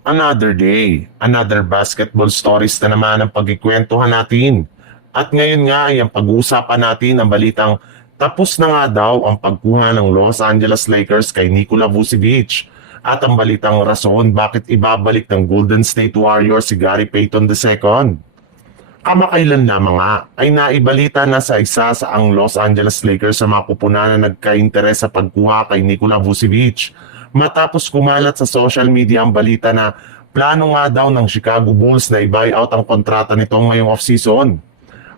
Another day, another basketball stories na naman ang pagkikwentuhan natin. At ngayon nga ay ang pag-uusapan natin ang balitang tapos na nga daw ang pagkuha ng Los Angeles Lakers kay Nikola Vucevic. At ang balitang rason bakit ibabalik ng Golden State Warriors si Gary Payton II. Kamakailan lamang nga ay naibalita na sa isa sa ang Los Angeles Lakers sa mga kupunan na nagka-interes sa pagkuha kay Nikola Vucevic. Matapos kumalat sa social media ang balita na plano nga daw ng Chicago Bulls na i-buyout ang kontrata nito ngayong off-season.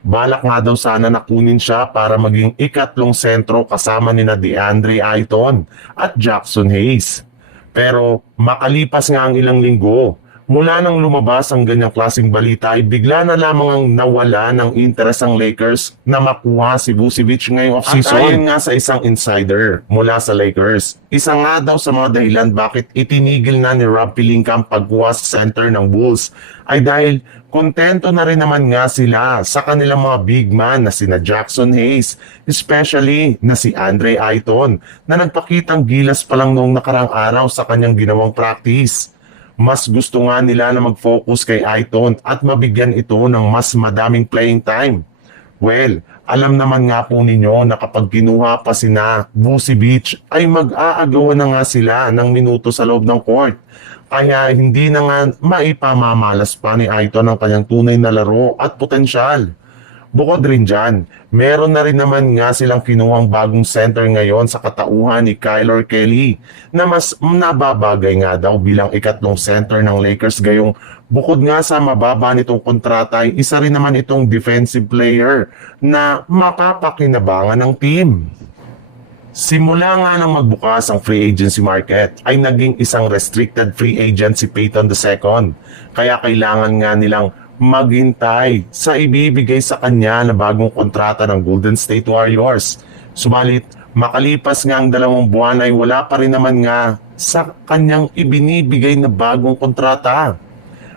Balak nga daw sana nakunin siya para maging ikatlong sentro kasama nina DeAndre Ayton at Jackson Hayes. Pero makalipas nga ang ilang linggo, mula nang lumabas ang ganyang klaseng balita ay bigla na lamang ang nawala ng interes ang Lakers na makuha si Vucevic ngayong off-season. At ayon nga sa isang insider mula sa Lakers, isa nga daw sa mga dahilan bakit itinigil na ni Rob Pelinka ang pagkuha sa center ng Bulls ay dahil kontento na rin naman nga sila sa kanilang mga big man na sina Jackson Hayes, especially na si Andre Ayton na nagpakitang gilas pa lang noong nakarang araw sa kanyang ginawang practice. Mas gusto nga nila na mag-focus kay Ayton at mabigyan ito ng mas madaming playing time. Well, alam naman nga po ninyo na kapag kinuha pa sina Vucevic ay mag-aagawan na nga sila ng minuto sa loob ng court. Kaya hindi na nga maipamamalas pa ni Ayton ang kanyang tunay na laro at potensyal. Bukod rin dyan, meron na rin naman nga silang kinuhang bagong center ngayon sa katauhan ni Kyler Kelly na mas nababagay nga daw bilang ikatlong center ng Lakers gayong bukod nga sa mababa nitong kontrata ay isa rin naman itong defensive player na mapapakinabangan ng team. Simula nga nang magbukas ang free agency market ay naging isang restricted free agent si Payton II kaya kailangan nga nilang maghintay sa ibibigay sa kanya na bagong kontrata ng Golden State Warriors. Subalit, makalipas nga ang 2 buwan ay wala pa rin naman nga sa kanyang ibinibigay na bagong kontrata.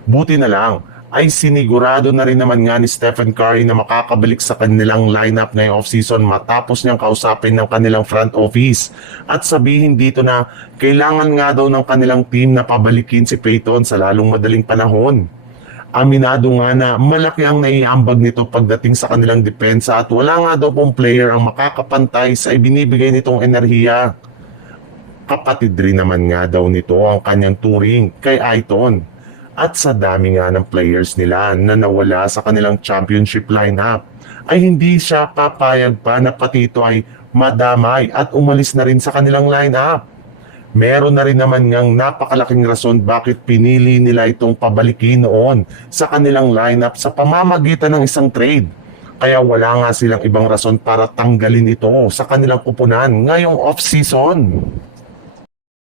Buti na lang, ay sinigurado na rin naman nga ni Stephen Curry na makakabalik sa kanilang lineup ngayong offseason matapos niyang kausapin ng kanilang front office. At sabihin dito na kailangan nga daw ng kanilang team na pabalikin si Payton sa lalong madaling panahon. Aminado nga na malaki ang naiambag nito pagdating sa kanilang depensa at wala nga daw pong player ang makakapantay sa ibinibigay nitong enerhiya. Kapatid rin naman nga daw nito ang kanyang turing kay Ayton. At sa dami nga ng players nila na nawala sa kanilang championship lineup, ay hindi siya papayag pa na pati ito ay madamay at umalis na rin sa kanilang lineup. Meron na rin naman ngang napakalaking rason bakit pinili nila itong pabalikin noon sa kanilang lineup sa pamamagitan ng isang trade. Kaya wala nga silang ibang rason para tanggalin ito sa kanilang kupunan ngayong off-season.